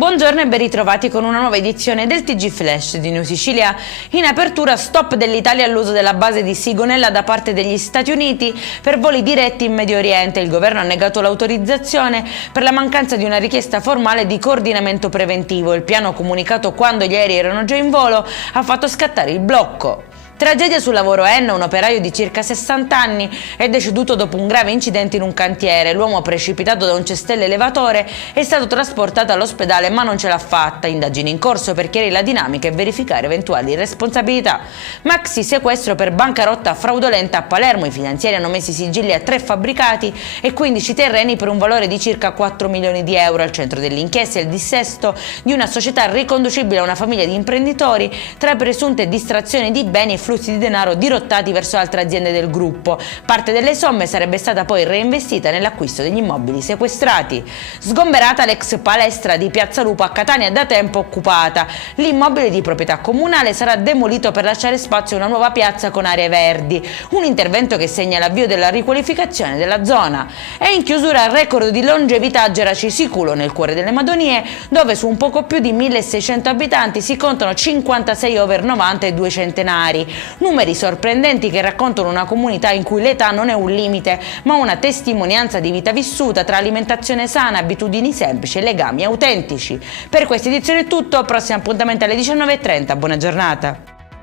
Buongiorno e ben ritrovati con una nuova edizione del TG Flash di New Sicilia. In apertura, stop dell'Italia all'uso della base di Sigonella da parte degli Stati Uniti per voli diretti in Medio Oriente. Il governo ha negato l'autorizzazione per la mancanza di una richiesta formale di coordinamento preventivo. Il piano comunicato quando gli aerei erano già in volo ha fatto scattare il blocco. Tragedia sul lavoro Enna, un operaio di circa 60 anni è deceduto dopo un grave incidente in un cantiere. L'uomo, precipitato da un cestello elevatore, è stato trasportato all'ospedale ma non ce l'ha fatta. Indagini in corso per chiarire la dinamica e verificare eventuali responsabilità. Maxi sequestro per bancarotta fraudolenta a Palermo. I finanziari hanno messo i sigilli a 3 fabbricati e 15 terreni per un valore di circa 4 milioni di euro. Al centro dell'inchiesta è il dissesto di una società riconducibile a una famiglia di imprenditori tra presunte distrazioni di beni e flussi di denaro dirottati verso altre aziende del gruppo. Parte delle somme sarebbe stata poi reinvestita nell'acquisto degli immobili sequestrati. Sgomberata l'ex palestra di Piazza Lupo a Catania, da tempo occupata. L'immobile di proprietà comunale sarà demolito per lasciare spazio a una nuova piazza con aree verdi, un intervento che segna l'avvio della riqualificazione della zona. È in chiusura il record di longevità a Geraci Siculo, nel cuore delle Madonie, dove su un poco più di 1600 abitanti si contano 56 over 90 e 2 centenari. Numeri sorprendenti che raccontano una comunità in cui l'età non è un limite, ma una testimonianza di vita vissuta tra alimentazione sana, abitudini semplici e legami autentici. Per questa edizione è tutto, prossimo appuntamento alle 19:30, buona giornata.